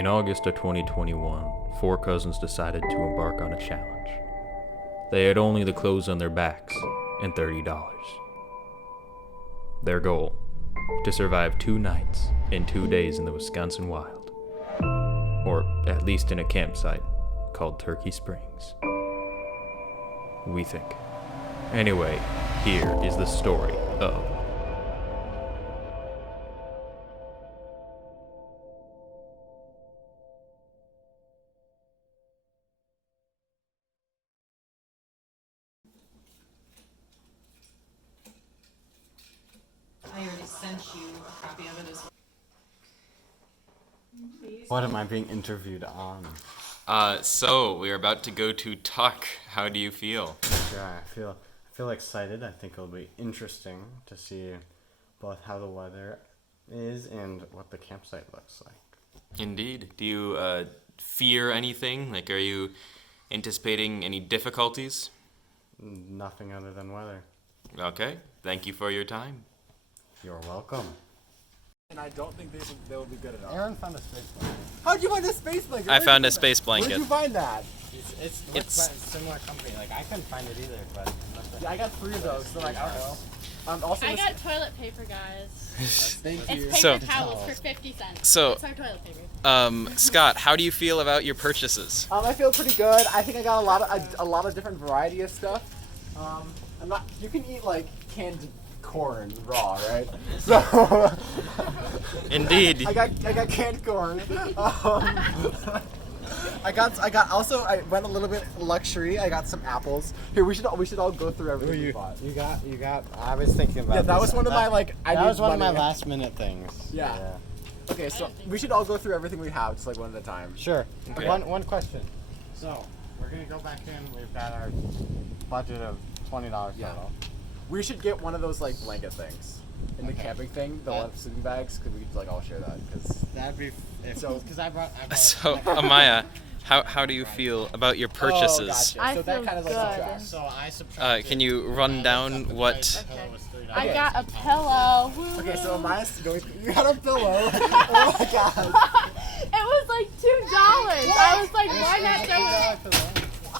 In August of 2021, four cousins decided to embark on a challenge. They had only the clothes on their backs and $30. Their goal, to survive 2 nights and 2 days in the Wisconsin wild, or at least in a campsite called Turkey Springs. We think. Anyway, here is the story of I already sent you a copy of it as well. What am I being interviewed on? So we're about to go to Tuck. How do you feel? Yeah, I feel excited. I think it'll be interesting to see both how the weather is and what the campsite looks like. Indeed. Do you fear anything? Like, are you anticipating any difficulties? Nothing other than weather. Okay. Thank you for your time. You're welcome. And I don't think they will be good at all. Aaron found a space blanket. How'd you find a space blanket? I Where'd found you a find space that? blanket. Where'd you find that? It's It's- similar company. Like I couldn't find it either, but Yeah, I got 3 of those, so like, I don't know. Also, I this- got toilet paper, guys. thank It's you. paper So- towels for 50 cents. So- It's our toilet paper. Scott, how do you feel about your purchases? I feel pretty good. I think I got a lot of different variety of stuff. I'm not. You can eat like canned corn raw, right? So Indeed. I got canned corn. I went a little bit luxury. I got some apples. Here, we should all go through everything we bought. you got. I was thinking about. Yeah, that this. was one of my like. That was one of my money. last minute things. Yeah. Okay, so we should all go through everything we have, just like one at a time. Sure. Okay. One question. So we're gonna go back in. We've got our budget of $20 Yeah. total. We should get one of those like blanket things in the Okay. camping thing, the one with sleeping bags, because we could like all share that. Because That'd be because I brought. So, Amaya, how do you feel about your purchases? Oh, gotcha. I So that feel kind of like good. subtracts. So I subtracted. Can you run down what? I got a pillow. Woo. Okay, so Amaya's going. You got a pillow. Oh my god. It was like $2. I was like, why not throw it?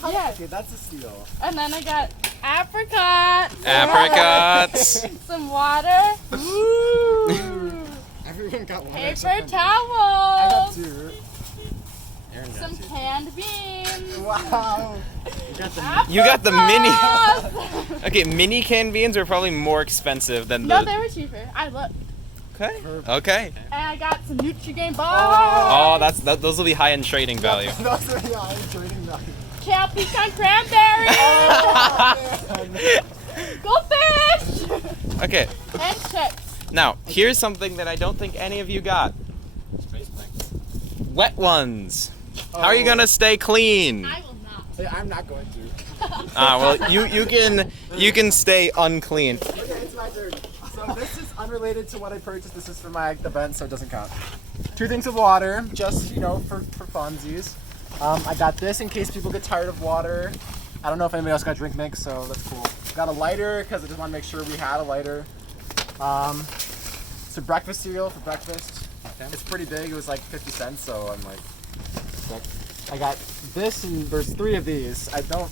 Yeah. Okay, that's a steal. And then I got apricots. Apricots. Some water. Woo. Everyone got one. Paper I got towels. 2. Aaron got Some two. canned beans. Wow. You got the mini. Apples. Okay, mini canned beans are probably more expensive than No, the. they were cheaper. I looked. Okay. Okay. And I got some Nutrigrain bars. Oh, those will be high in trading value. That's really high trading value. Kale pecan cranberry. Go fish. Okay. And chips. Now, here's something that I don't think any of you got. Wet ones. How are you gonna stay clean? I will not. Hey, I'm not going to. Well, you can stay unclean. Okay, it's my turn. So this is unrelated to what I purchased. This is for my event, so it doesn't count. 2 things of water, just for funsies. I got this in case people get tired of water. I don't know if anybody else got drink mix, so that's cool. Got a lighter because I just want to make sure we had a lighter. Some breakfast cereal for breakfast. It's pretty big. It was like 50 cents, so I'm like, sick. I got this, and there's 3 of these. I don't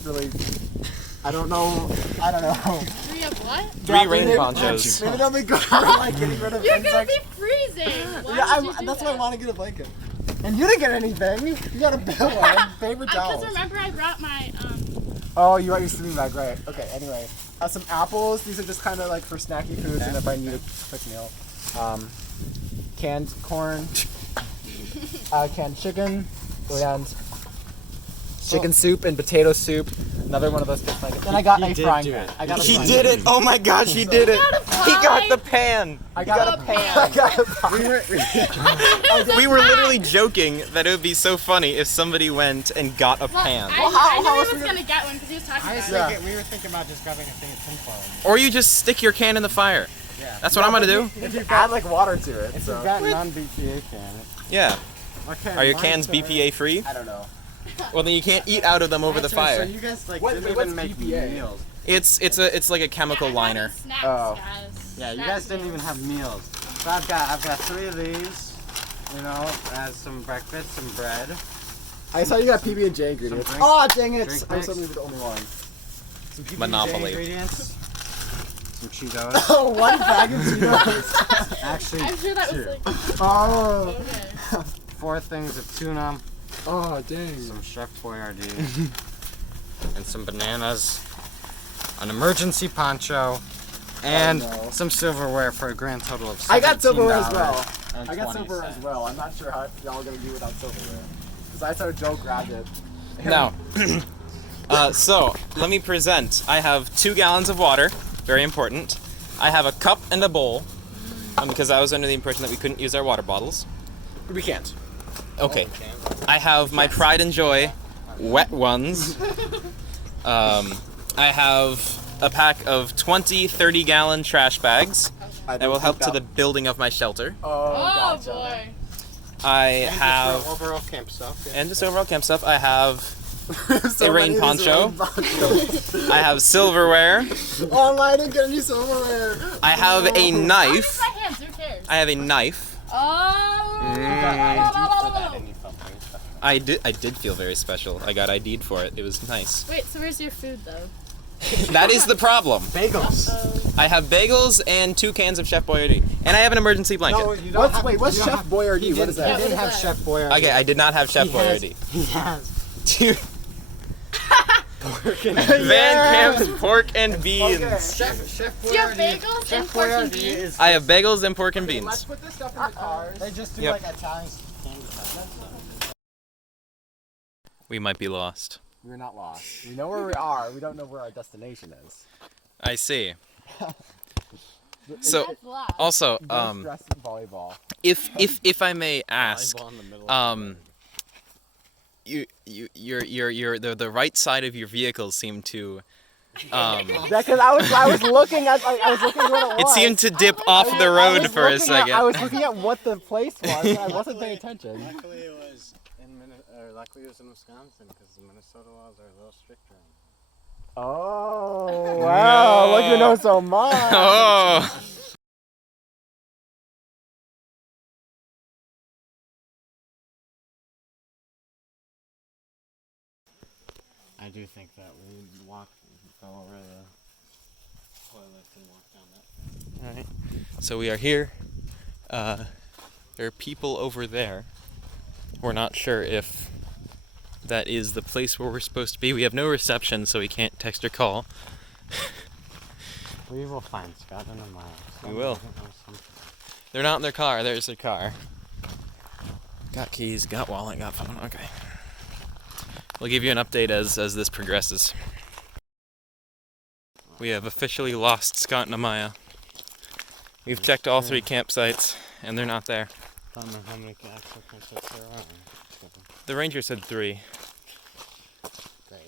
know. 3 of what? 3 rain maybe- ponchos. Maybe they'll be good for like getting rid of You're gonna insects. be freezing. Why Yeah, would you do that's that? why I want to get a blanket. And you didn't get anything. You got a pillow and paper towels. Because remember I brought my Oh, you got your sleeping bag, right? Okay. Anyway, some apples. These are just kind of like for snacky foods, and if I need a quick meal. Canned corn, canned chicken, and chicken soup and potato soup. Another one of those big blankets. And I got He a did frying do pan. it. I got a He frying did pan. it! Oh my gosh, he did it! He got the pan! I got a a pan. I got a pan. We were literally joking that it would be so funny if somebody went and got a pan. I how knew else he we was gonna get one because he was talking I was about it. thinking, we were thinking about just grabbing a thing of tinfoil. Or you just stick your can in the fire. Yeah. That's what I'm gonna do. If you add like water to it, If so you've got non-BPA can. Yeah. Okay. Are your mine's cans gonna- BPA free? I don't know. Well, then you can't eat out of them over the So fire. you guys like What- didn't what's even make BPA? meals. It's like a chemical Yeah, I liner. had snacks, Oh. guys. Yeah, you Snacks guys didn't too. even have meals. So I've got 3 of these. You know, as some breakfast, some bread. I saw you got PB&J ingredients. Some Oh, dang it! drink I'm mix. suddenly the only one. Some PB&J Monopoly. ingredients. Some Cheetos. Oh, one bag of Cheetos. Actually, I'm sure that was 2. like, Oh. okay. 4 things of tuna. Oh, dang. Some Chef Boyardee. And some bananas. An emergency poncho. And no. some silverware for a grand total of $17. I got silverware as well. I got silverware as well. I'm not sure how y'all gonna do without silverware. Because I saw Joe grabbed it. Now, so let me present. I have 2 gallons of water, very important. I have a cup and a bowl, because I was under the impression that we couldn't use our water bottles. We can't. Okay. I have my pride and joy wet ones. I have a pack of 20 30-gallon trash bags that will help to the building of my shelter. Oh, Oh gotcha. boy. I And just for have, overall camp stuff. Yeah. and just overall camp stuff, I have So a rain many of these poncho. rain ponchos. I have silverware. Oh, I didn't get any silverware. I have a I'll knife. use my hands, who cares? I have a knife. I did feel very special. I got ID'd for it. It was nice. Wait, so where's your food though? That is the problem. Bagels. I have bagels and 2 cans of Chef Boyardee. And I have an emergency blanket. No, you don't have, What's you don't Chef Boyardee? What is He that? didn't what have is that? Chef Boyardee. Okay, I did not have Chef Boyardee. He has. Dude. Van Camp's pork and beans. Chef Do you have Boyardee. bagels Chef and pork and Boyardee beans? is. I have bagels and pork and Let's beans. put this stuff in the cars. They just do Yep. like Italian candy stuff. We might be lost. We're not lost. We know where we are. We don't know where our destination is. I see. So, That's loud. also, Both dressed in volleyball. if I may ask, Volleyball in the middle of the right side of your vehicle seemed to Because I was looking at what it was. it seemed to dip off the road for a second. I was looking at what the place was, and I wasn't paying attention. Luckily, it was luckily it was in Wisconsin because the Minnesota laws are a little stricter. Oh wow! Look, you know so much. Oh. I do think that we go over the toilets and walk down that. All right. So we are here. There are people over there. We're not sure if that is the place where we're supposed to be. We have no reception, so we can't text or call. We will find Scott in a mile. We will. They're not in their car. There's their car. Got keys, got wallet, got phone. Okay. We'll give you an update as this progresses. We have officially lost Scott and Amaya. We've checked all 3 campsites, and they're not there. Don't know how many actual concepts there are. The ranger said 3. Great.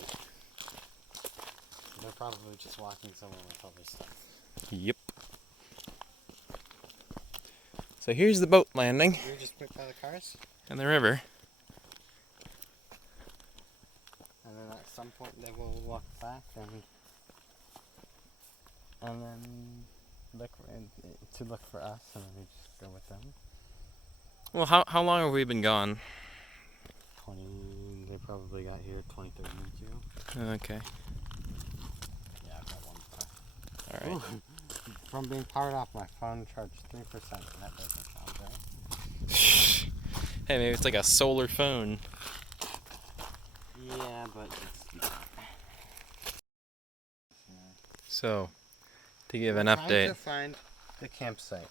They're probably just walking somewhere with all this stuff. Yep. So here's the boat landing We just picked by the cars, in the river. and then at some point they will walk back and then look to look for us, and then we just go with them. Well, how long have we been gone? 20. They probably got here 20, 30 minutes ago. Okay. Yeah, I've got one car. All right. From being powered off, my phone charged 3%. That doesn't sound right. Hey, maybe it's like a solar phone. Yeah, but it's not. So, to give an We're trying update. to find the campsite.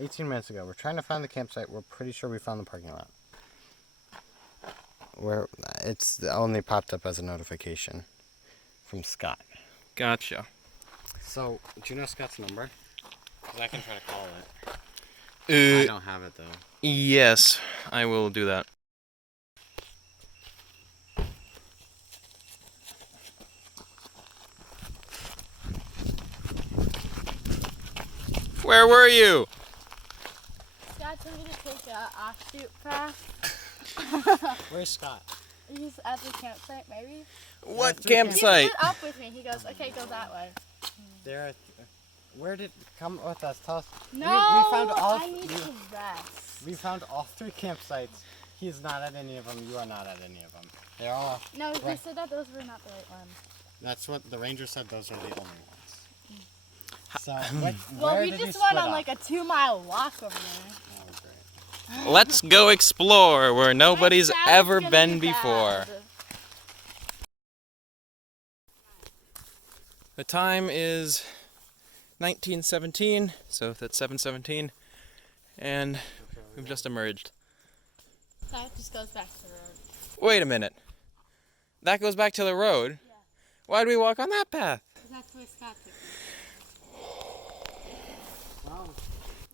18 minutes ago, we're trying to find the campsite. We're pretty sure we found the parking lot. Where it's only popped up as a notification from Scott. Gotcha. So, do you know Scott's number? Because I can try to call it. I don't have it though. Yes, I will do that. Where were you? Scott told me to take a offshoot path. Where's Scott? He's at the campsite, maybe. What three He campsite? stood up with me. He goes, okay, go that way. There are where did come with us? Tell us. No, we found all. I need to rest. We found all 3 campsites. He's not at any of them. You are not at any of them. They're all. No, they Right. said that those were not the right ones. That's what the ranger said. Those are the only ones. So, Well, where we did you just went split on up? like a 2-mile walk over there. Oh, great. Let's go explore where nobody's My ever stomach's been gonna be before. bad. The time is 19:17, so that's 7:17, and we've just emerged. That just goes back to the road. Wait a minute. That goes back to the road? Yeah. Why do we walk on that path? That's where Scott took me. Well,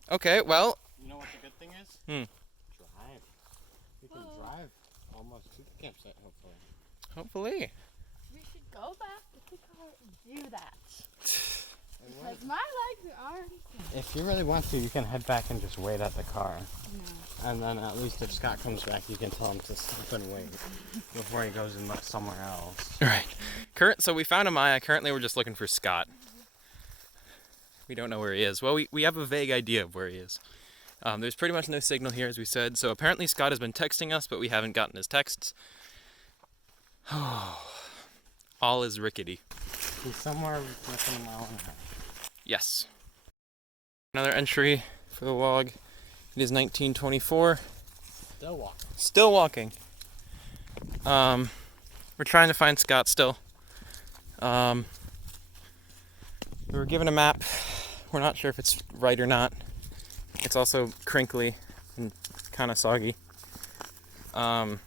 Okay, well, you know what the good thing is? Hmm. Drive. We can drive almost to the campsite, hopefully. hopefully. We should go back to the car and do that. Because my legs are already If you really want to, you can head back and just wait at the car. And then at least if Scott comes back, you can tell him to stop and wait before he goes and looks somewhere else. Right. So we found Amaya. Currently, we're just looking for Scott. We don't know where he is. Well, we have a vague idea of where he is. There's pretty much no signal here, as we said. So apparently Scott has been texting us, but we haven't gotten his texts. All is rickety. He's somewhere within a mile and a half. Yes. Another entry for the log. It is 1924. Still walking. Still walking. We're trying to find Scott still. We were given a map. We're not sure if it's right or not. It's also crinkly and kind of soggy. I'm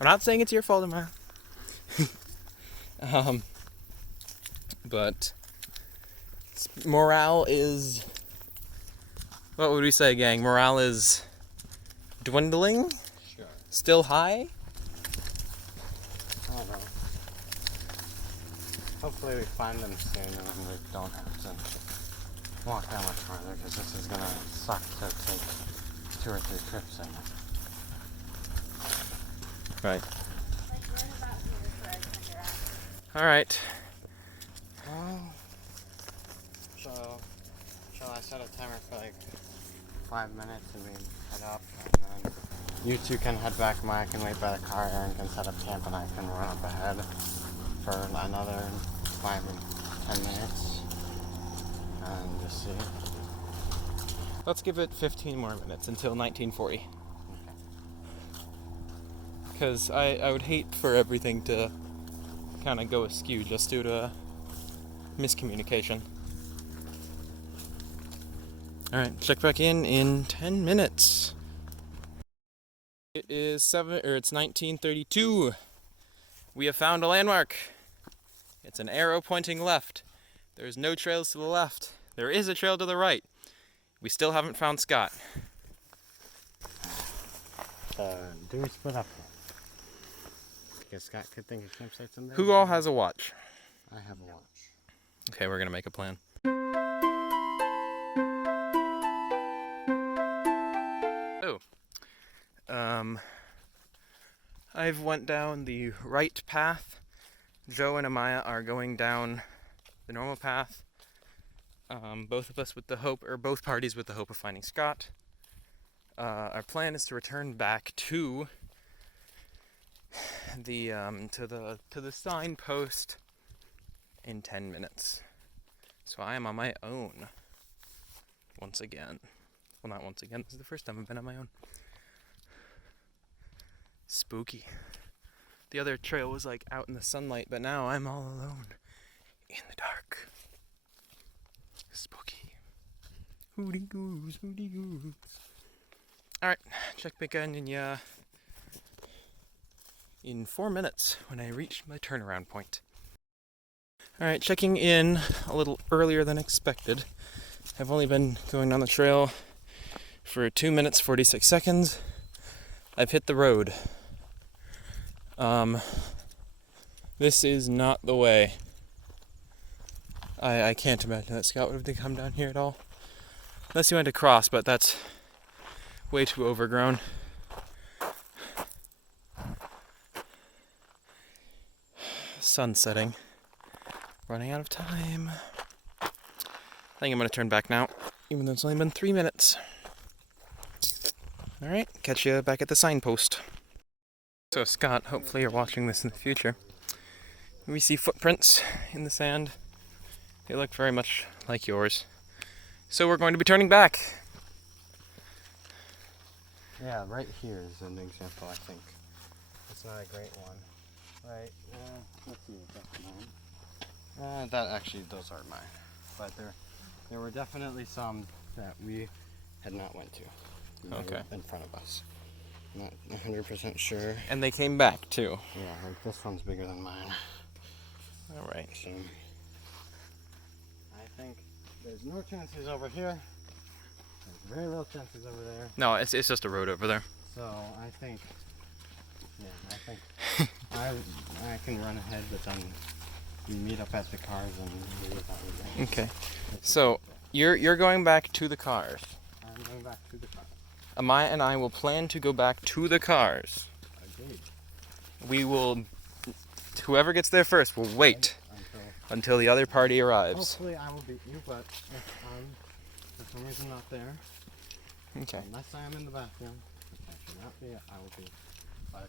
not saying it's your fault, Amaya. But morale is... What would we say, gang? Morale is dwindling? Sure. Still high? I don't know. Hopefully we find them soon and then we don't have to walk that much farther because this is gonna suck to take 2 or 3 trips in. Right. like right about here where I turned around. Alright. So, shall I set a timer for like 5 minutes and we head up and then you two can head back, Mike can wait by the car, Aaron can set up camp and I can run up ahead for another 5 or 10 minutes and just see. Let's give it 15 more minutes until 1940. Because I would hate for everything to kind of go askew just due to miscommunication. Alright, check back in 10 minutes. It is it's 1932. We have found a landmark. It's an arrow pointing left. There's no trails to the left. There is a trail to the right. We still haven't found Scott. Do we split up? Because Scott could think of campsites in there. Who all has a watch? I have a watch. Okay, we're gonna make a plan. Oh. I've went down the right path. Joe and Amaya are going down the normal path. Both parties with the hope of finding Scott. Our plan is to return back to the signpost in 10 minutes. So I am on my own once again. Well, not once again. This is the first time I've been on my own. Spooky. The other trail was like out in the sunlight, but now I'm all alone in the dark. Spooky. Hooty goos, hooty goos. Alright, check back in 4 minutes when I reach my turnaround point. Alright, checking in a little earlier than expected. I've only been going down the trail for 2 minutes 46 seconds. I've hit the road. This is not the way. I can't imagine that Scott would have come down here at all. Unless he went across, but that's way too overgrown. Sun setting. running out of time. I think I'm going to turn back now, even though it's only been 3 minutes. Alright, catch you back at the signpost. So Scott, hopefully you're watching this in the future. We see footprints in the sand. They look very much like yours. So we're going to be turning back. Yeah, right here is an example, I think. It's not a great one. Right, let's see if that's mine. That actually, those are mine. But there were definitely some that we had not went to. Okay. In front of us. Not 100% sure. And they came back too. Yeah, like this one's bigger than mine. Alright. So, I think there's no chances over here. There's very little chances over there. No, it's just a road over there. So I think, I can run ahead, but then we meet up at the cars and leave it that way. Okay. So you're going back to the cars. I'm going back to the car. Amaya and I will plan to go back to the cars. Agreed. We will. Whoever gets there first will wait until the other party arrives. Hopefully I will beat you, but if I'm for some reason not there, Okay. unless I am in the bathroom, which I should not be, I will be. But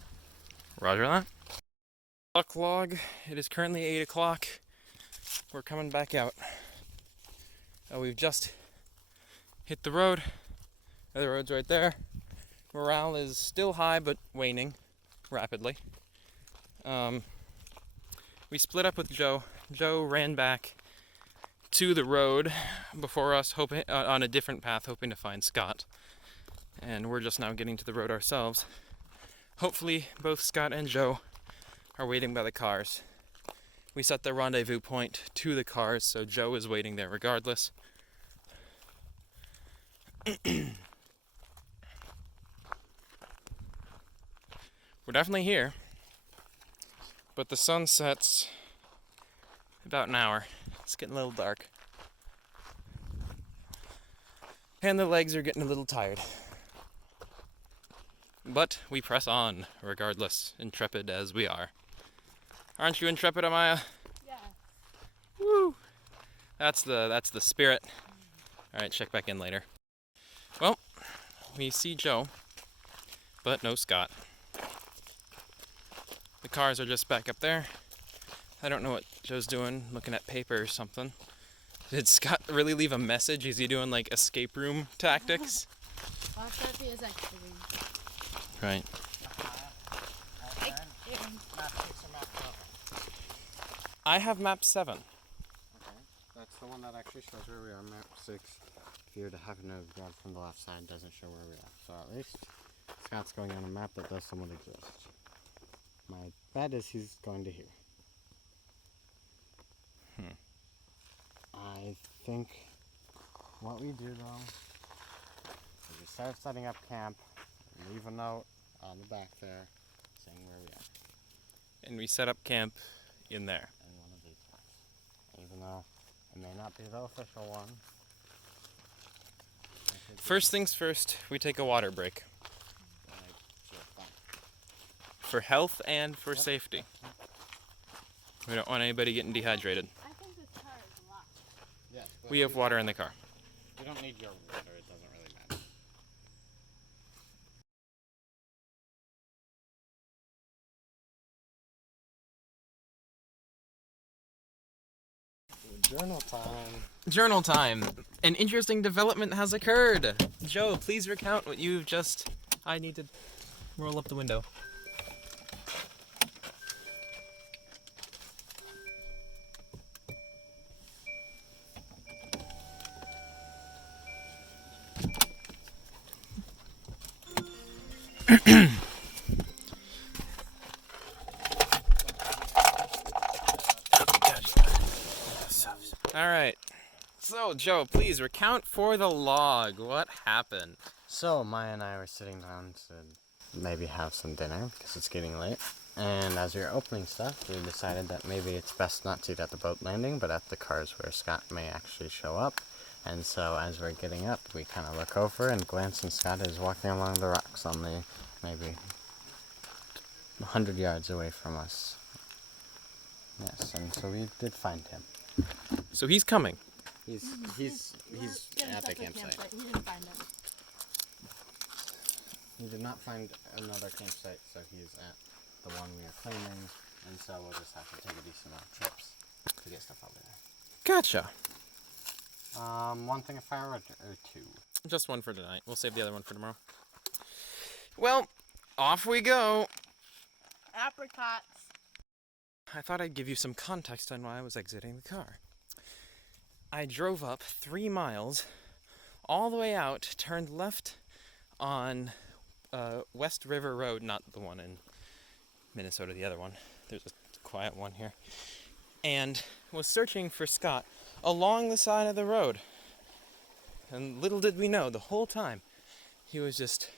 Roger that. Clock log. It is currently 8 o'clock. We're coming back out. We've just hit the road. The road's right there. Morale is still high, but waning rapidly. We split up with Joe. Joe ran back to the road before us, hoping on a different path, hoping to find Scott. And we're just now getting to the road ourselves. Hopefully, both Scott and Joe are waiting by the cars. We set the rendezvous point to the cars, so Joe is waiting there regardless. We're definitely here, but the sun sets about an hour. It's getting a little dark. And the legs are getting a little tired. But we press on, regardless, intrepid as we are. Aren't you intrepid, Amaya? Yeah. Woo! That's the spirit. Alright, check back in later. Well, we see Joe, but no Scott. The cars are just back up there. I don't know what Joe's doing, looking at paper or something. Did Scott really leave a message? Is he doing like escape room tactics? Watch out for his actually. Right. I have map 7. Okay, that's the one that actually shows where we are. Map 6. If you were to happen to grab from the left side, doesn't show where we are. So at least Scott's going on a map that does somewhat exist. My bet is he's going to here. I think what we do though is we start setting up camp, leave a note on the back there saying where we are. And we set up camp in there. In one of these spots. Even though it may not be the official one. First things first, we take a water break. For health and for safety. We don't want anybody getting dehydrated. I think this car is locked. Yes, We have water in the car. You don't need your water, it doesn't really matter. Journal time. Journal time. An interesting development has occurred. Joe, please recount what you've just... I need to roll up the window. Alright. So, Joe, please recount for the log what happened. So, Maya and I were sitting down to maybe have some dinner because it's getting late. And as we were opening stuff, we decided that maybe it's best not to eat at the boat landing, but at the cars where Scott may actually show up. And so as we're getting up, we kind of look over and glance, and Scott is walking along the rocks on the maybe 100 yards away from us. Yes, and so we did find him. So he's coming. He's Getting at the stuck campsite. He didn't find it. He did not find another campsite, so he's at the one we are claiming, and so we'll just have to take a decent amount of trips to get stuff over there. Gotcha. One thing of firewood or two? Just one for tonight. We'll save the other one for tomorrow. Well, off we go. Apricots. I thought I'd give you some context on why I was exiting the car. I drove up 3 miles, all the way out, turned left on West River Road, not the one in Minnesota, the other one. There's a quiet one here. And was searching for Scott along the side of the road. And little did we know, the whole time, he was just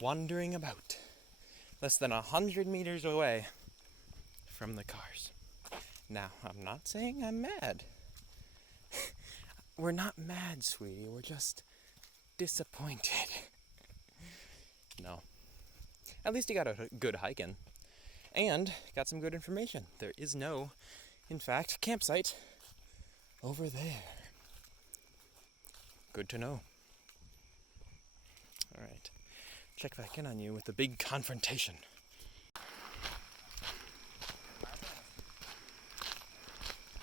wandering about, less than 100 meters away from the cars. Now, I'm not saying I'm mad. We're not mad, sweetie. We're just disappointed. No. At least he got a good hike in. And got some good information. There is no, in fact, campsite over there. Good to know. Alright. Check back in on you with the big confrontation.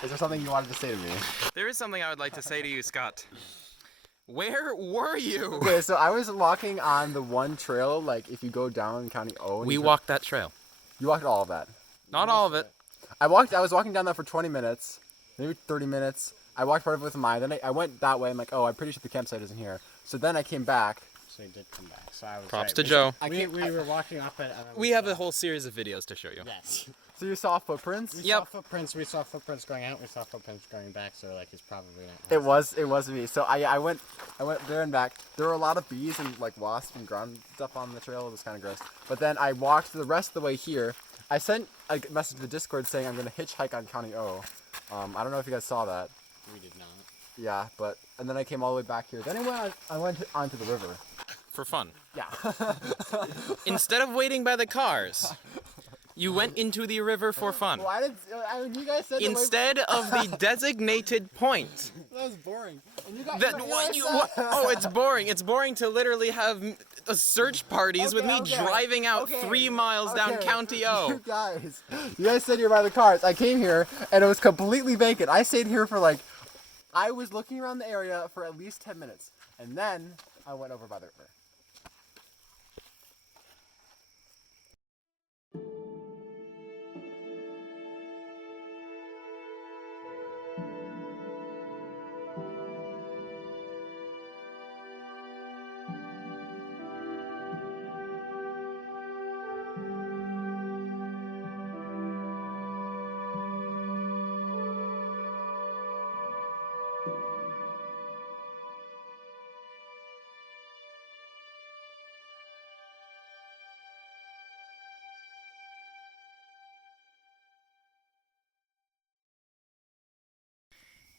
Is there something you wanted to say to me? There is something I would like to say to you, Scott. Where were you? Okay, so I was walking on the one trail, like if you go down County O. We walked that trail. You walked all of that. Not all of it. I was walking down that for 20 minutes, maybe 30 minutes. I walked part of it with Maya. Then I went that way. I'm like, oh, I'm pretty sure the campsite isn't here. So then I came back. So he did come back. So I was Props right. to Joe. We were walking up it. We have a whole series of videos to show you. Yes. So you saw footprints? We Yep. saw footprints. We saw footprints going out. We saw footprints going back. So like it's probably not. It was me. So I went there and back. There were a lot of bees and like wasps and ground stuff on the trail. It was kind of gross. But then I walked the rest of the way here. I sent a message to the Discord saying I'm gonna hitchhike on County O. I don't know if you guys saw that. We did not. Yeah, and then I came all the way back here. Then I went onto the river. For fun. Yeah. Instead of waiting by the cars, you went into the river for fun. Why did you guys said Instead of the designated point. that was boring. And you guys, Oh, it's boring. It's boring to literally have search parties with me driving out 3 miles down County O. You guys said you were by the cars. I came here and it was completely vacant. I stayed here for I was looking around the area for at least 10 minutes, and then I went over by the river.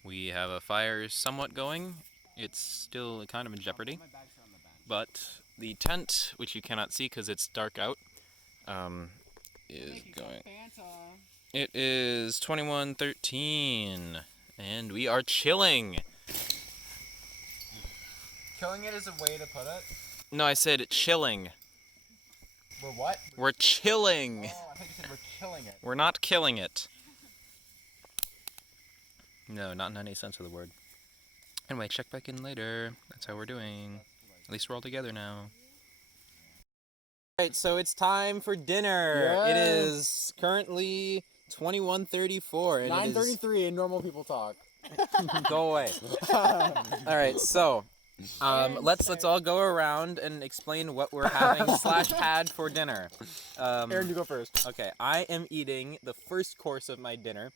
We have a fire somewhat going. It's still kind of in jeopardy. But the tent, which you cannot see because it's dark out, is going. It is 21:13, and we are chilling. Killing it is a way to put it. No, I said chilling. We're what? We're chilling. Oh, I thought you said we're killing it. We're not killing it. No, not in any sense of the word. Anyway, check back in later. That's how we're doing. At least we're all together now. Alright, so it's time for dinner. It Yes. is currently 21:34. 9:33 and normal people talk. Go away. Alright, so let's all go around and explain what we're having / had for dinner. Aaron, you go first. Okay, I am eating the first course of my dinner,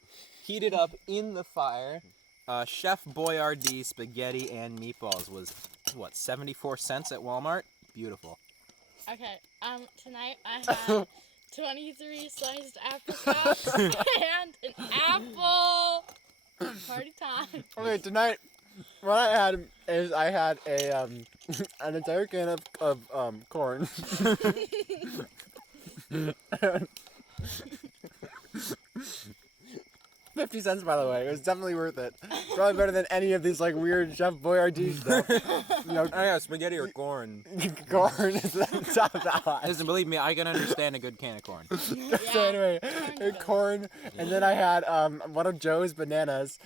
heated up in the fire. Chef Boyardee spaghetti and meatballs was, what, 74 cents at Walmart? Beautiful. Okay, tonight I had 23 sliced apricots and an apple. Party time. Okay, tonight, what I had is I had a an entire can of corn. 50 cents, by the way. It was definitely worth it. Probably better than any of these like weird Chef Boyardee stuff. You know, Oh yeah, spaghetti or corn. corn is the top of that line. Listen, believe me, I can understand a good can of corn. So anyway, corn, and then I had one of Joe's bananas.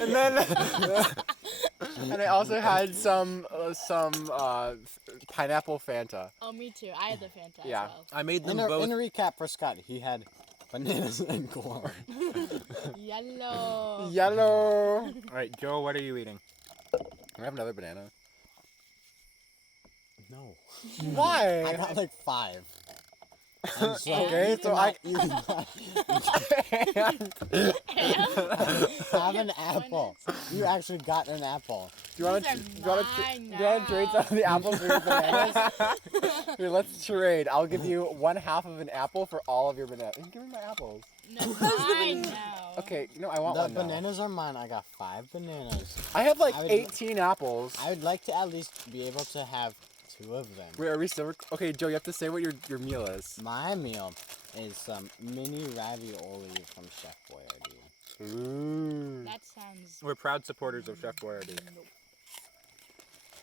And then and I also had some pineapple Fanta. Oh, me too. I had the Fanta Yeah. as well. I made them In a both. recap for Scott, he had bananas and corn. Yellow. Yellow. All right, Joe, what are you eating? I have another banana. No. I Why? got like 5. And so Okay, so I you have an apple. You actually got an apple. do you want to These are mine trade some of the apples for your bananas? Here, let's trade. I'll give you 1/2 of an apple for all of your bananas. You can give me my apples. No, mine now. Okay, I want The one now. bananas are mine. I got 5 bananas. I have like I would- 18 apples. I would like to at least be able to have 2 of them. Wait, are we still? Okay, Joe, you have to say what your meal is. My meal is some mini ravioli from Chef Boyardee. Ooh. That sounds. We're proud supporters of Chef Boyardee.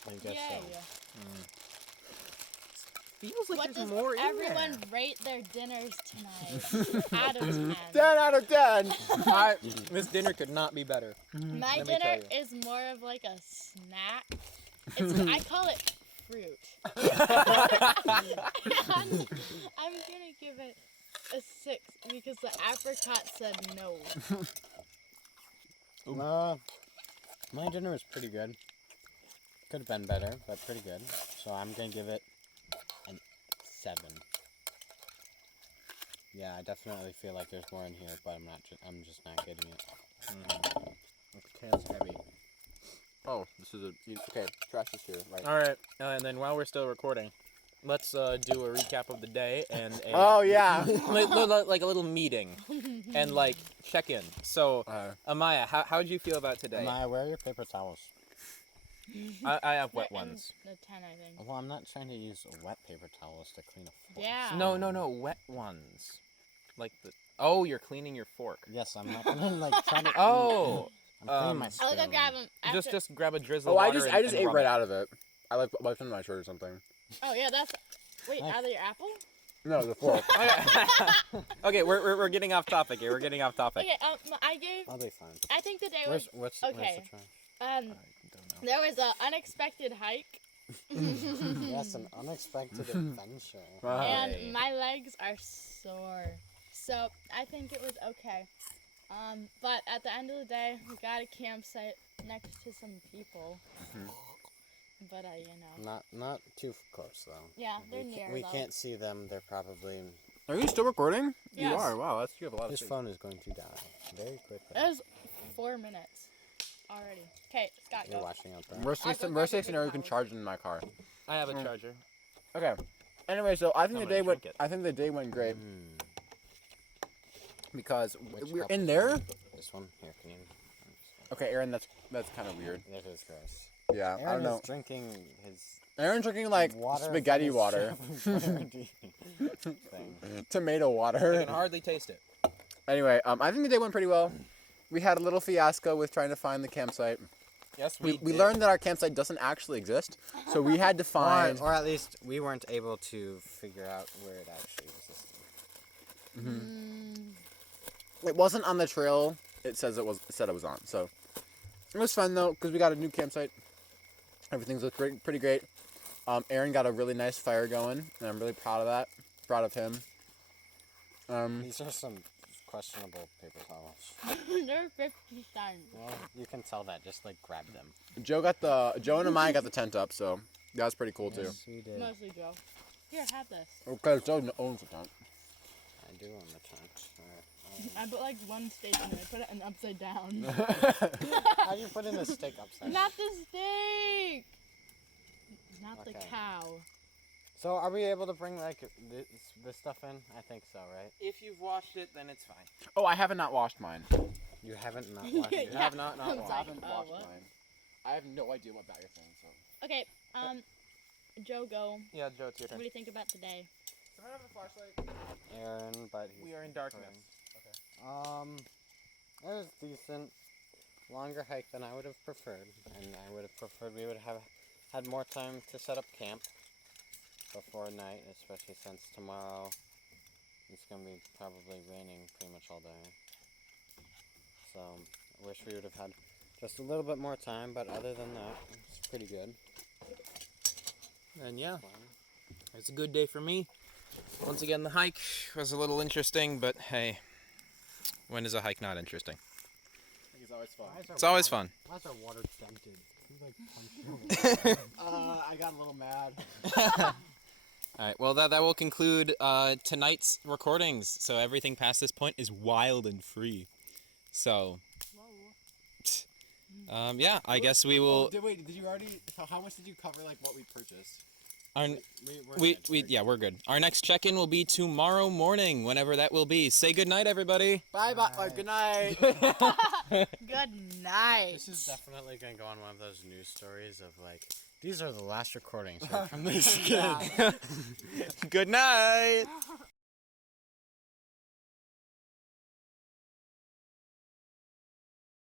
I guess Yay. Feels like What does everyone rate their dinners tonight? Out of 10. 10 out of 10. This dinner could not be better. My Let me dinner tell is more of like a snack. I call it fruit. I'm gonna give it a 6 because the apricot said no. My dinner was pretty good. Could have been better, but pretty good. So I'm gonna give it an 7. Yeah, I definitely feel like there's more in here, but I'm just not getting it. The can's heavy. Oh, this is okay. Trash is here, right? All right, and then while we're still recording, let's do a recap of the day and a, Oh yeah. like a little meeting and like check in. So, Amaya, how did you feel about today? Maya, where are your paper towels? I have wet ones. The 10, I think. Well, I'm not trying to use wet paper towels to clean a fork. Yeah. No, wet ones. Like the. Oh, you're cleaning your fork. Yes, I'm not gonna like try to. Oh. I'm cleaning my spoon. I'll go grab them. Just grab a drizzle. Oh, of I water just and ate rub right it. out of it. I like wiped on my shirt or something. Oh yeah, that's. Wait, out of your apple? No, the fork. Okay, we're getting off topic here. We're getting off topic. Okay, I gave. I'll be fine. I think the day was. Where's okay. the trash? Don't know. There was an unexpected hike, Yes, an unexpected adventure. and my legs are sore. So I think it was okay. But at the end of the day, we got a campsite next to some people. But Not too close though. yeah, they're near. We though. can't see them. They're probably. Are you still recording? You Yes. are. Wow, you have a lot of His space. phone is going to die very quickly. It was 4 minutes already. Okay, Scott, You're go. watching out there. Worst case I'll go grab the scenario, you can big charge it in my car. I have a charger. Okay. Anyway, so I think I'm the day gonna went. drink it. I think the day went great because Which we're cup in is there. it? This one here. Can you? Okay, Aaron, that's kind of weird. It is gross. Yeah, I Aaron don't know. is drinking his Aaron's drinking like water. from spaghetti his water, thing. tomato I water. can hardly taste it. Anyway, I think the day went pretty well. We had a little fiasco with trying to find the campsite. Yes, We did. learned that our campsite doesn't actually exist, so we had to find. Or at least we weren't able to figure out where it actually existed. It wasn't on the trail. It said it was on. So it was fun though because we got a new campsite. Everything's looked pretty great. Aaron got a really nice fire going, and I'm really proud of that. Proud of him. These are some questionable paper towels. They're 50 cents. Well, you can tell that. Just like grab them. Joe and Amaya got the tent up, so that was pretty cool too. Yes, we did. Mostly Joe. Here, have this. Because Joe owns the tent. I do own the tent. Alright. I put like one steak in it. I put it in upside down. How do you put in a steak upside down? Not the steak! Not the Okay. cow. So are we able to bring like this stuff in? I think so, right? If you've washed it, then it's fine. Oh, I haven't not washed mine. You haven't not watched it. Yeah. have not I was washed. like, haven't oh, washed what? mine. I have no idea what bag it's in. So Okay, Joe, go. Yeah, Joe, it's your What turn. do you think about today? Someone have a flashlight? Aaron, but he's We are in darkness. It was decent. Longer hike than I would have preferred, and I would have preferred we would have had more time to set up camp before night, especially since tomorrow it's going to be probably raining pretty much all day. So I wish we would have had just a little bit more time, but other than that, it's pretty good. And yeah, Fun. it's a good day for me. Once again, the hike was a little interesting, but hey, when is a hike not interesting? I think it's always fun. It's always fun. Why is our water dented? Can you, like, punch I got a little mad. All right, well, that will conclude tonight's recordings. So everything past this point is wild and free. So, yeah, I guess we will. Wait, did you already? So how much did you cover? Like what we purchased? We're good. Our next check-in will be tomorrow morning, whenever that will be. Say good night, everybody. Bye bye. Good night. Good night. This is definitely going to go on one of those news stories of like, these are the last recordings heard from this kid. Good night.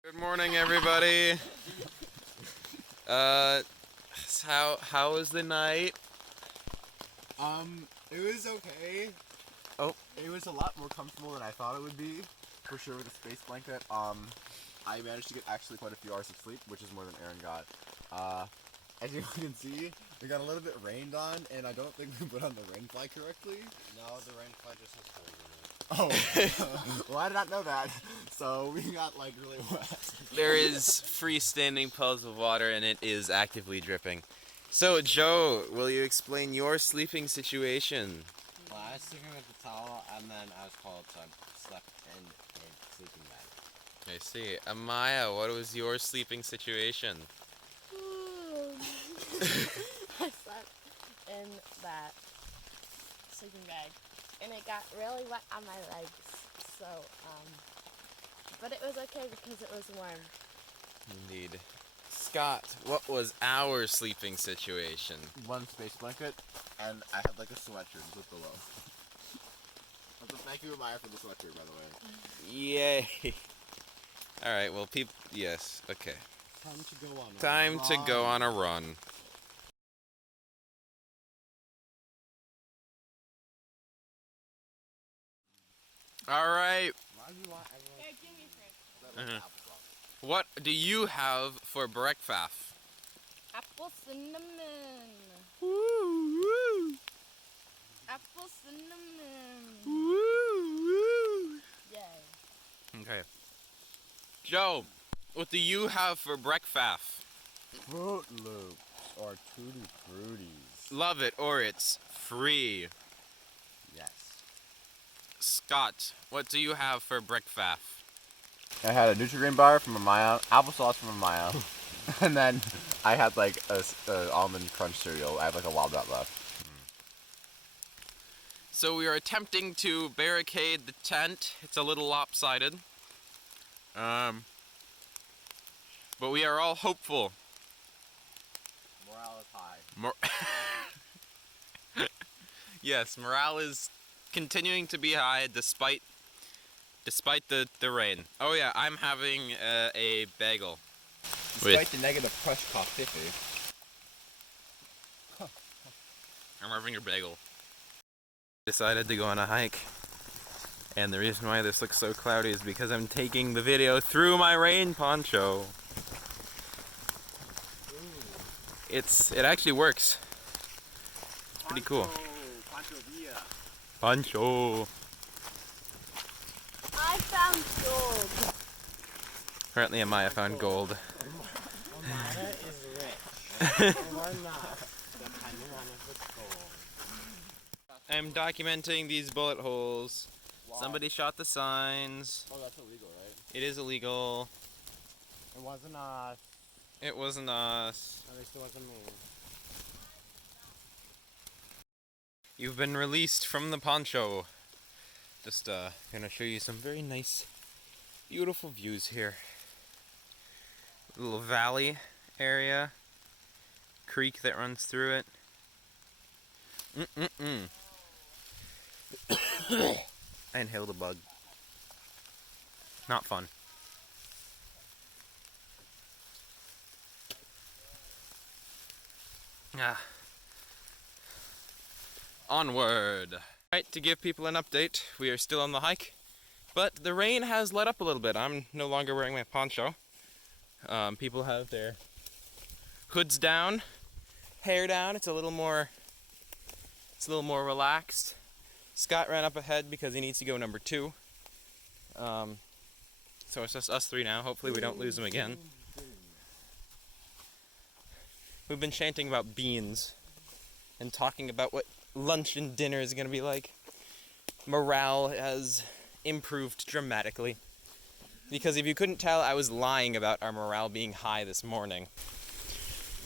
Good morning, everybody. How was the night? It was okay. Oh. It was a lot more comfortable than I thought it would be, for sure with the space blanket. I managed to get actually quite a few hours of sleep, which is more than Aaron got. As you can see, we got a little bit rained on, and I don't think we put on the rain fly correctly. No, the rain fly just has holes in it. Oh, well, I did not know that. So we got like really wet. There is freestanding puddles of water, and it is actively dripping. So, Joe, will you explain your sleeping situation? Well, I was sleeping with the towel, and then I was cold, so I slept in a sleeping bag. I see. Amaya, what was your sleeping situation? I slept in that sleeping bag, and it got really wet on my legs. So, but it was okay because it was warm. Indeed. Scott, what was our sleeping situation? One space blanket, and I had like a sweatshirt with below. Also, thank you, Amaya, for the sweatshirt, by the way. Yay. Alright, well, yes, okay. Time to go on. Time to go on a run. Alright. Here, give me first. What do you have for breakfast? Apple cinnamon. Apple cinnamon. Yay. Okay. Joe, what do you have for breakfast? Fruit Loops or Tutti Fruities. Love it or it's free. Yes. Scott, what do you have for breakfast? I had a Nutri-Grain bar from Amaya, applesauce from Amaya, and then I had like a almond crunch cereal. I have like a Wild Nut left. So we are attempting to barricade the tent. It's a little lopsided. But we are all hopeful. Morale is high. Yes, morale is continuing to be high despite the rain. Oh yeah, I'm having a bagel. Despite the negative crush coffee. I'm having a bagel. Decided to go on a hike. And the reason why this looks so cloudy is because I'm taking the video through my rain poncho. It actually works. Pretty cool. Poncho. I found gold. Apparently Amaya found gold. Amaya is rich. We're not. Depending on if it's gold. I'm documenting these bullet holes. Wow. Somebody shot the signs. Oh, that's illegal, right? It is illegal. It wasn't us. It wasn't us. At least it wasn't me. You've been released from the poncho. Just gonna show you some very nice, beautiful views here. Little valley area, creek that runs through it. I inhaled a bug. Not fun. Ah. Onward. Right, to give people an update, we are still on the hike, but the rain has let up a little bit. I'm no longer wearing my poncho. People have their hoods down, hair down. It's a little more relaxed. Scott ran up ahead because he needs to go number 2. So it's just us 3 now. Hopefully we don't lose him again. We've been chanting about beans and talking about what lunch and dinner is going to be like. Morale has improved dramatically. Because if you couldn't tell, I was lying about our morale being high this morning.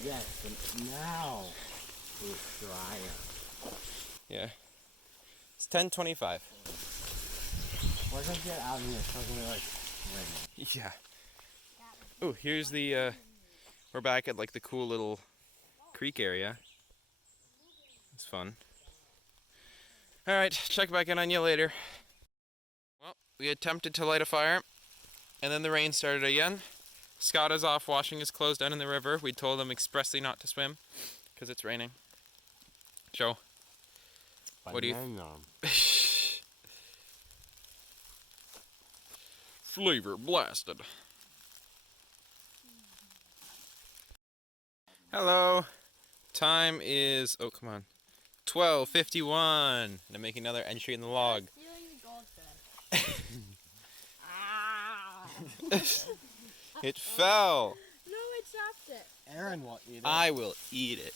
Yes, but now it's drier. Yeah. It's 10:25. We're gonna get out of here. It's not gonna be like raining. Yeah. Oh, here's the, we're back at like the cool little creek area. It's fun. Alright, check back in on you later. Well, we attempted to light a fire, and then the rain started again. Scott is off washing his clothes down in the river. We told him expressly not to swim, because it's raining. Joe, what do you... Flavor blasted. Hello. Time is, oh come on, 12:51. And I'm making another entry in the log. Stealing the goldfish. Ah. It fell. No, I dropped it. Aaron will eat it. I will eat it.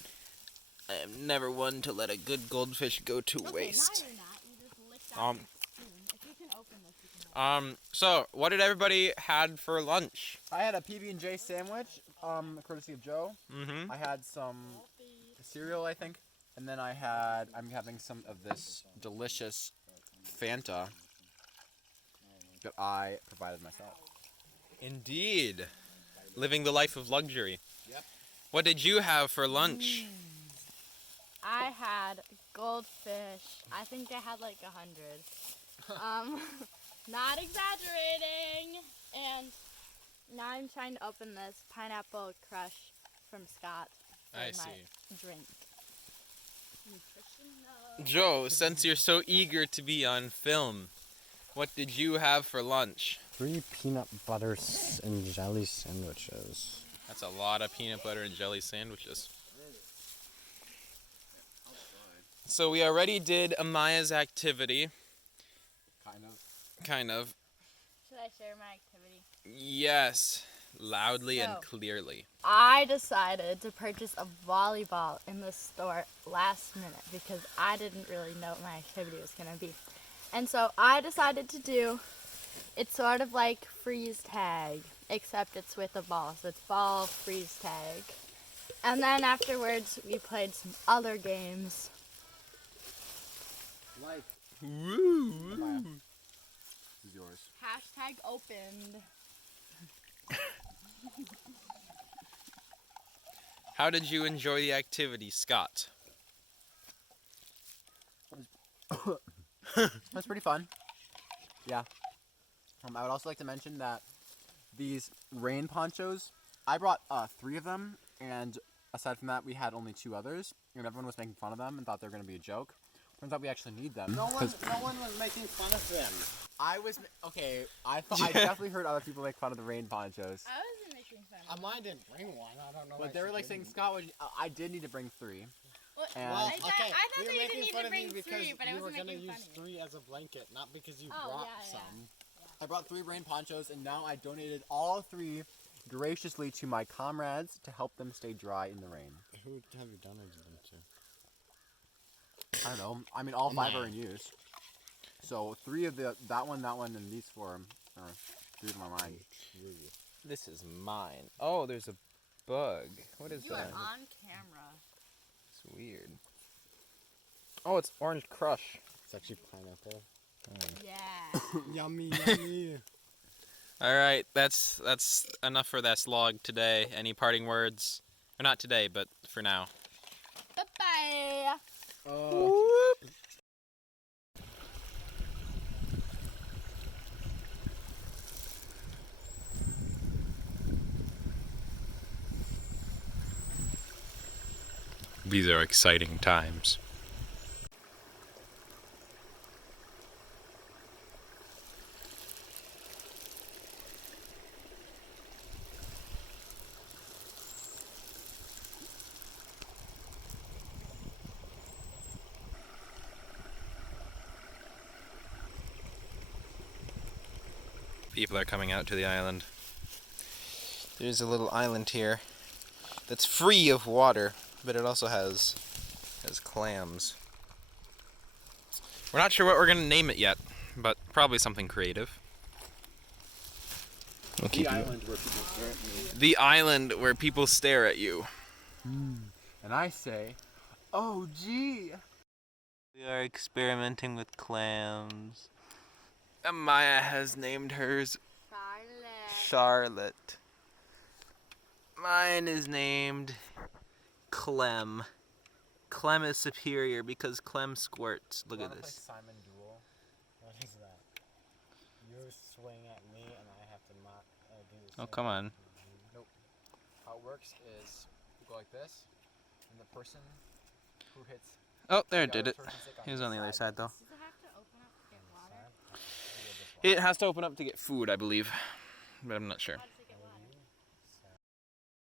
I am never one to let a good goldfish go to waste. Okay, now you're not. You just licked out the spoon. If you can open this, you can open So what did everybody had for lunch? I had a PB&J sandwich, courtesy of Joe. Mm-hmm. I had some cereal, I think, and then I'm having some of this delicious Fanta that I provided myself. Indeed. Living the life of luxury. Yep. What did you have for lunch? I had goldfish. I think I had like 100. Not exaggerating. And now I'm trying to open this pineapple crush from Scott for I my see. drink. Nutrition. Joe, since you're so eager to be on film, what did you have for lunch? 3 peanut butter and jelly sandwiches. That's a lot of peanut butter and jelly sandwiches. So we already did Amaya's activity. Kind of. Should I share my activity? Yes. Loudly and So- clearly. I decided to purchase a volleyball in the store last minute because I didn't really know what my activity was going to be. And so I decided to do, it's sort of like freeze tag, except it's with a ball. So it's ball, freeze tag. And then afterwards, we played some other games. Like, Woo! this is yours. Hashtag opened. How did you enjoy the activity, Scott? That's pretty fun. Yeah. I would also like to mention that these rain ponchos, I brought 3 of them, and aside from that, we had only 2 others, and everyone was making fun of them and thought they were going to be a joke. Turns out we actually need them. No one was making fun of them. Okay, I definitely heard other people make fun of the rain ponchos. I wasn't making fun of Mine didn't bring one. I don't know. But they were like saying, Scott, I did need to bring 3. What? And- Well, I thought okay, that we were you didn't making need fun to of you bring because 3, but I you were wasn't gonna making use fun of you. 3 as a blanket, not because you Oh, brought yeah, yeah. some. I brought 3 rain ponchos, and now I donated all 3 graciously to my comrades to help them stay dry in the rain. Who have you donated them to? I don't know. I mean, all 5 are in use. So 3 of that one, and these 4 are 3 of my mine. This is mine. Oh, there's a bug. What is You are that? on camera. It's weird. Oh, it's Orange Crush. It's actually pineapple. Yeah. Yummy, yummy. All right, that's enough for this log today. Any parting words? Or not today, but for now. Bye-bye. These are exciting times. People are coming out to the island. There's a little island here that's free of water, but it also has clams. We're not sure what we're gonna name it yet, but probably something creative. We'll keep island where people stare at me. The island where people stare at you. And I say, oh gee. We are experimenting with clams. Amaya has named hers Charlotte. Mine is named Clem. Clem is superior because Clem squirts. Look at this. Simon Duel. What is that? You swing at me and I have to do the same. Oh, come on. Nope. How it works is you go like this, and the person who hits Oh, there the it did other it. person's stick He was on the other side, though. Does it have to open up to get water? It has to open up to get food, I believe. But I'm not sure. How does it get water?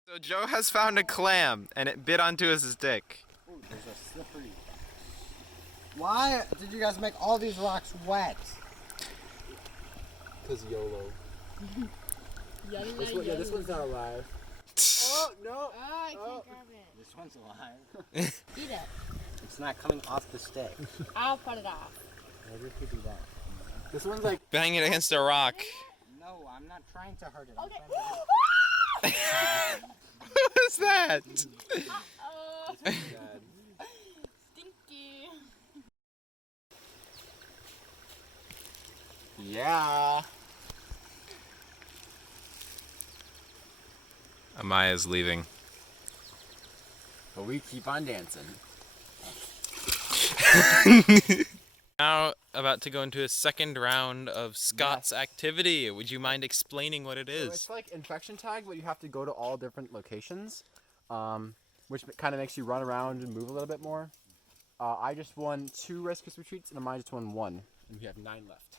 So Joe has found a clam, and it bit onto his stick. Ooh, there's a slippery. Why did you guys make all these rocks wet? Because YOLO. This one's not alive. Oh no! Oh, I can't grab it. This one's alive. Eat it. It's not coming off the stick. I'll put it off. Maybe if you do that. This one's like Bang it against a rock. No, I'm not trying to hurt it. Okay. What was that? Uh-oh. bad. Stinky. Yeah. Amaya's leaving. But we keep on dancing. Now about to go into a second round of Scott's activity. Would you mind explaining what it So is? it's like infection tag, but you have to go to all different locations, which kind of makes you run around and move a little bit more. I just won 2 Rice Krispie treats, and Amaya just won 1, and we have 9 left.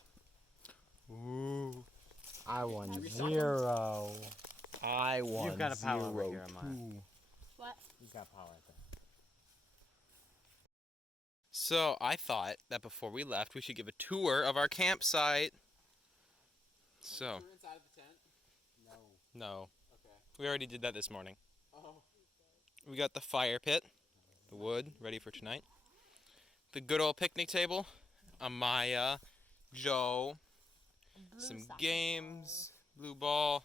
Ooh. I won 0. I won. You've got a pal over here, Amaya. What? You've got a pal right there. So I thought that before we left, we should give a tour of our campsite. So. Inside of the tent? No. Okay. We already did that this morning. Oh. We got the fire pit, the wood, ready for tonight. The good old picnic table, Amaya, Joe, some games, blue ball,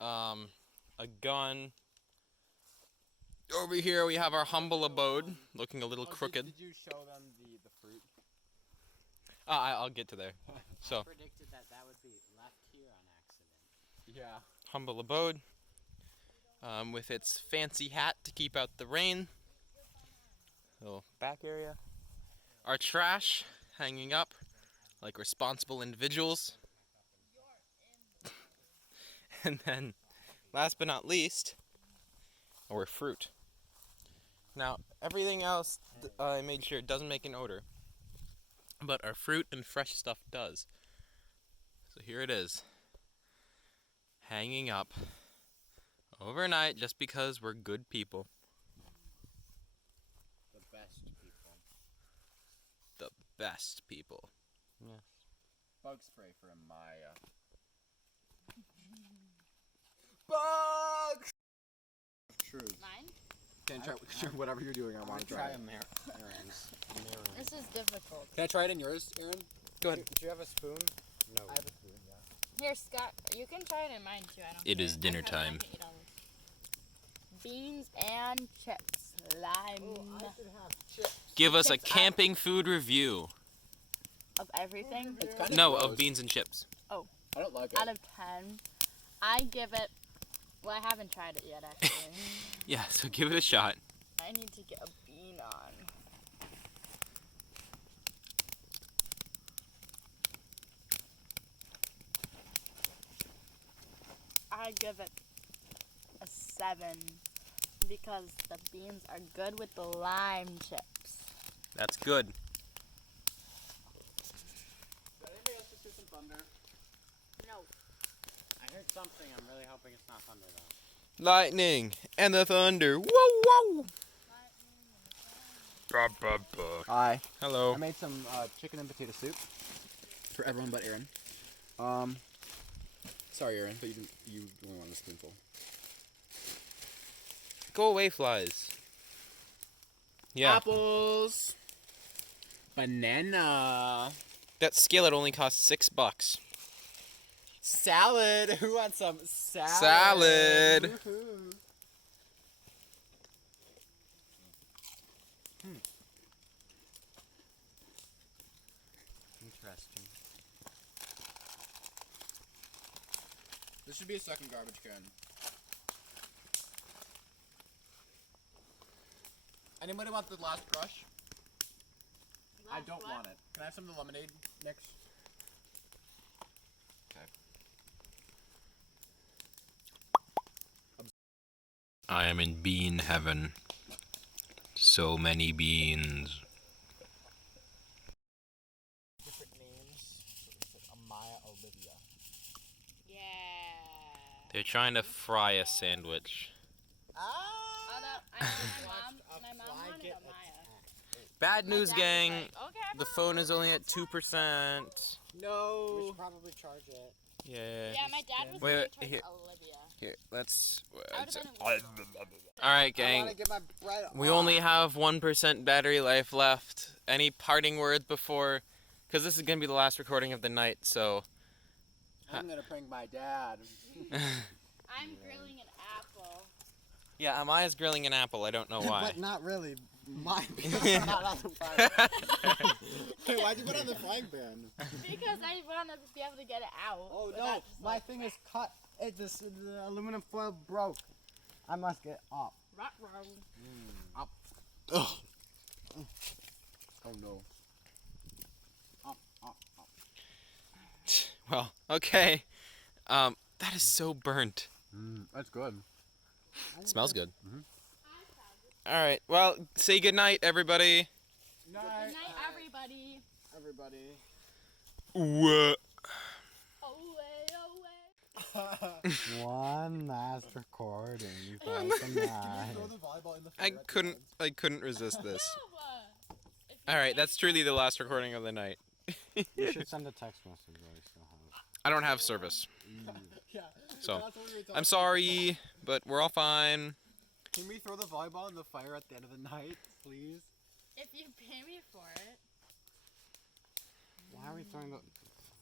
a gun. Over here we have our humble abode, looking a little crooked. Did you show them the fruit? I'll get to there. So, Predicted that would be left here on accident. Yeah. humble abode, with its fancy hat to keep out the rain. Little back area. Our trash hanging up like responsible individuals. And then, last but not least, our fruit. Now, everything else, I made sure it doesn't make an odor. But our fruit and fresh stuff does. So here it is. Hanging up overnight just because we're good people. The best people. The best people. Yeah. Bug spray for Amaya. Bugs! True. Mine? Can't try whatever you're doing. I want to try it. This is difficult. Can I try it in yours, Aaron? Go ahead. Do you have a spoon? No. I have a spoon, yeah. Here, Scott, you can try it in mine too. I don't It care. is dinner I kinda time. like it, eat all this. Beans and chips. Lime. should have chips. Give us a Chips are- camping food review. Of everything. It's kind No, gross. of beans and chips. I don't like it. Out of 10, I give it. Well, I haven't tried it yet, actually. Yeah, so give it a shot. I need to get a bean on. I give it a 7 because the beans are good with the lime chips. That's good. Did anybody else just hear some thunder? No. I heard something. I'm really hoping it's not thunder though. Lightning and the thunder. Whoa, whoa. Hi. Hello. I made some chicken and potato soup for everyone but Aaron. Sorry, Aaron, but you only wanted a spoonful. Go away, flies. Yeah. Apples. Banana. That skillet only cost $6. Salad. Who wants some salad? Salad. Woohoo. Interesting. This should be a second garbage can. Anybody want the last brush? I don't want it. Can I have some of the lemonade mix? I am in bean heaven. So many beans. Different names. Amaya Olivia. Yeah. They're trying to fry a sandwich. My mom wanted a Maya. Bad news, Dad was gang. like, okay, The phone is only at 2%. We No. should probably charge it. Yeah. Yeah, my dad was Wait, going wait, here. towards Olivia. Here, let's. I would've been All right, I gang. want to get my bread. We only have 1% battery life left. Any parting words before? Because this is gonna be the last recording of the night. So. I'm gonna prank my dad. I'm grilling an apple. Yeah, Amaya's grilling an apple. I don't know why. But not really. Mine. Not on the frying pan. Hey, why'd you put it on the frying pan? Because I wanted to be able to get it out. Oh without no, just, my like, thing is cut. The aluminum foil broke. I must get up. ruh-roh. Ugh. Oh no. Up. Well, okay. That is so burnt. That's good. It smells good. All right. Well, say goodnight, everybody. Good night, everybody. Everybody. What? Away. One last recording before I come back. Throw the volleyball in the I couldn't resist this. All right, that's truly the last recording of the night. You should send a text message while you still have it. I don't have service, Yeah. so That's what we were talking I'm sorry, but we're all fine. Can we throw the volleyball in the fire at the end of the night, please? If you pay me for it. Why are we throwing the...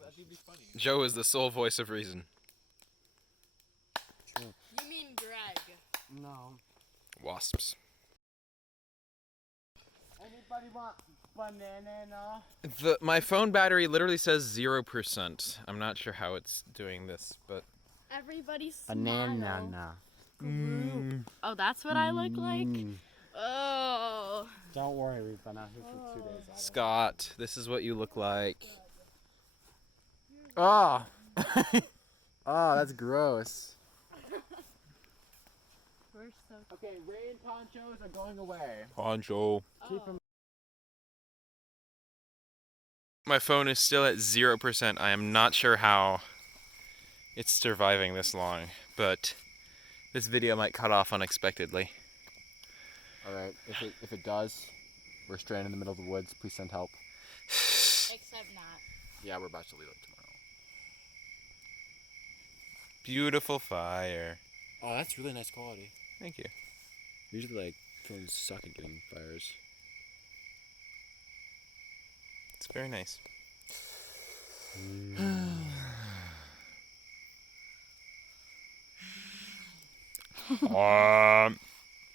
That'd be funny. Joe is the sole voice of reason. You mean Greg. No. Wasps. Anybody want banana? My phone battery literally says 0%. I'm not sure how it's doing this, but Everybody smile. Banana. Oh, that's what I look like? Oh. Don't worry, we've been out here for 2 days. Scott, this is what you look like. Oh. Oh, that's gross. We're so Okay, rain ponchos are going away. Poncho. Keep them. My phone is still at 0%. I am not sure how it's surviving this long, but this video might cut off unexpectedly. All right, if it does, we're stranded in the middle of the woods. Please send help. except not. Yeah, we're about to leave it tomorrow. Beautiful fire. Oh, that's really nice quality. Thank you. Usually, like, phones suck at getting fires. It's very nice.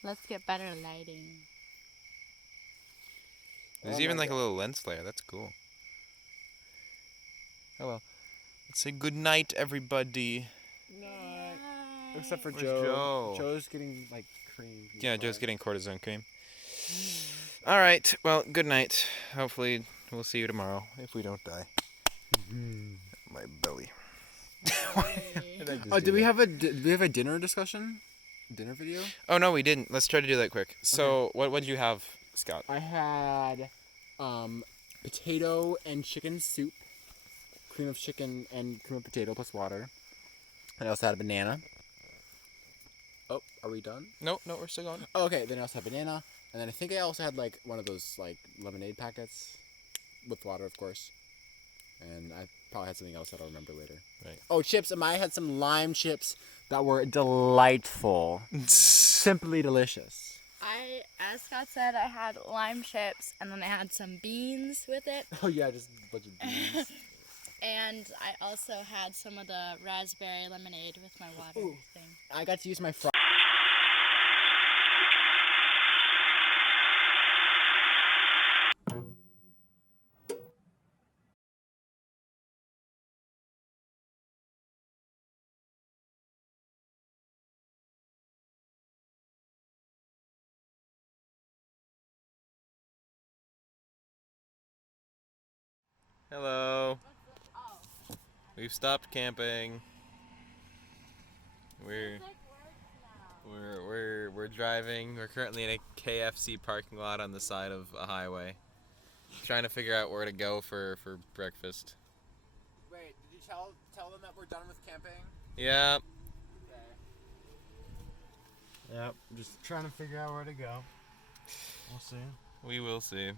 Let's get better lighting. There's even like a little lens flare. That's cool. Oh well. Let's say good night, everybody. Except for Where's Joe. Joe? Joe's getting, like, cream. Yeah, Joe's getting cortisone cream. All right. Well, good night. Hopefully, we'll see you tomorrow if we don't die. My belly. Oh, did we have a dinner discussion? dinner video? Oh no, we didn't. Let's try to do that quick. So what did you have, Scott? I had potato and chicken soup, cream of chicken and cream of potato plus water. I also had a banana. Oh, are we done? No, we're still going. Oh, okay, then I also had banana, and then I think I also had like one of those like lemonade packets with water, of course. And I probably had something else that I'll remember later. Right. Oh, chips. Amaya had some lime chips that were delightful. Simply delicious. As Scott said, I had lime chips, and then I had some beans with it. Oh yeah, just a bunch of beans. And I also had some of the raspberry lemonade with my water thing. I got to use my fry. Hello. We've stopped camping. We're driving. We're currently in a KFC parking lot on the side of a highway, trying to figure out where to go for breakfast. Wait, did you tell them that we're done with camping? Yeah. Okay. Yep, just trying to figure out where to go. We'll see. We will see.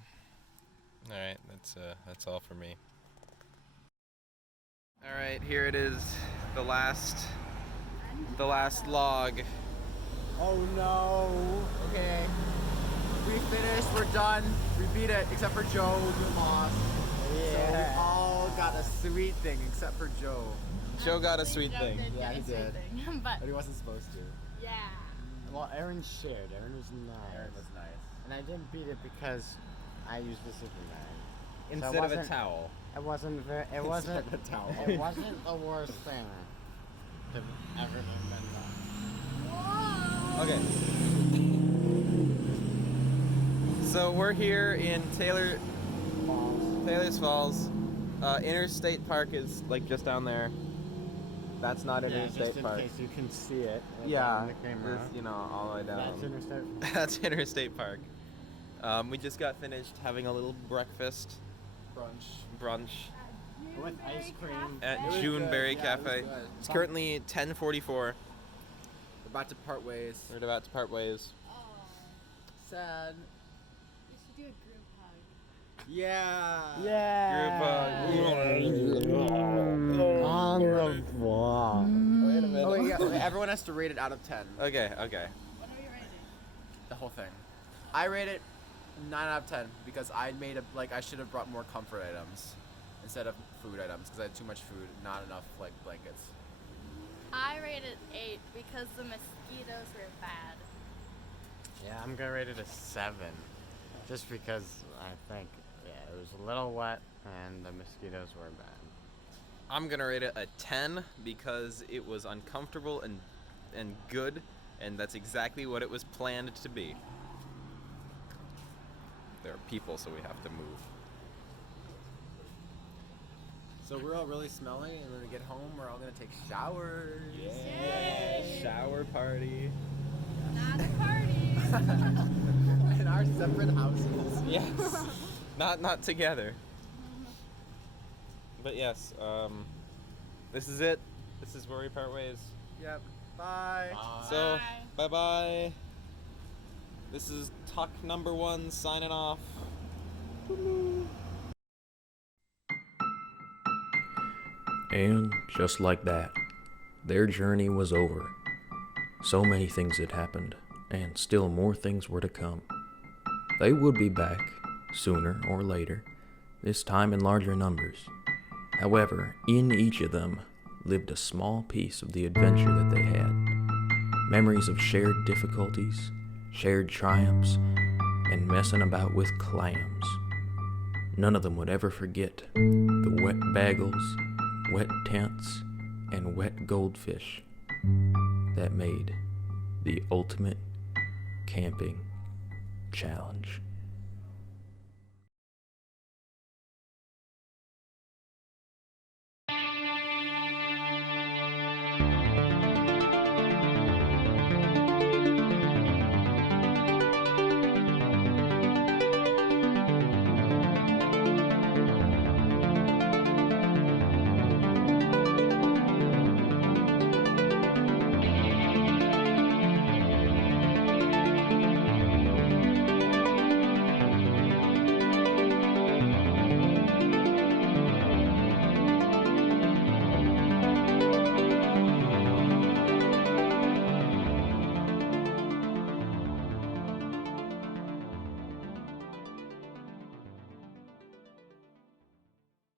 All right, that's all for me. All right, here it is, the last log. Oh no. Okay. We finished. We're done. We beat it, except for Joe. You lost. Yeah. So we all got a sweet thing, except for Joe. Joe got a sweet thing. Yeah, he did. But But he wasn't supposed to. yeah. Well, Aaron shared. Aaron was nice. Aaron was nice. And I didn't beat it because I used the Superman. Instead of a wasn't- towel. It wasn't very. It wasn't. Instead of a towel. It wasn't the worst thing to ever have been done. Okay. So we're here in Taylor's Falls. Interstate Park is like just down there. That's not Yeah, Interstate just in Park. case you can see it. Yeah, On the camera. this, all the way down. That's Interstate. That's Interstate Park. We just got finished having a little breakfast brunch With ice cream. at It was Juneberry good. Yeah, it was Cafe. good. It's currently 10:44. We're about to part ways. We're about to part ways. Sad. We should do a group hug. Yeah. On the wall. Wait a minute. Oh, wait, yeah. Everyone has to rate it out of 10. Okay. What are we rating? The whole thing. I rate it 9 out of 10 because I should have brought more comfort items instead of food items because I had too much food, not enough like blankets. I rated 8 because the mosquitoes were bad. Yeah, I'm gonna rate it a 7. Just because I think, it was a little wet and the mosquitoes were bad. I'm gonna rate it a 10 because it was uncomfortable and good, and that's exactly what it was planned to be. There are people, so we have to move. So we're all really smelly, and when we get home, we're all gonna take showers. Yay! Shower party. Not a party. In our separate houses. Yes. not together. But yes, this is it. This is where we part ways. Yep. Bye. So, bye-bye. This is Talk Number 1 signing off. And just like that, their journey was over. So many things had happened, and still more things were to come. They would be back, sooner or later, this time in larger numbers. However, in each of them lived a small piece of the adventure that they had. Memories of shared difficulties, shared triumphs, and messing about with clams. None of them would ever forget the wet bagels, wet tents, and wet goldfish that made the ultimate camping challenge.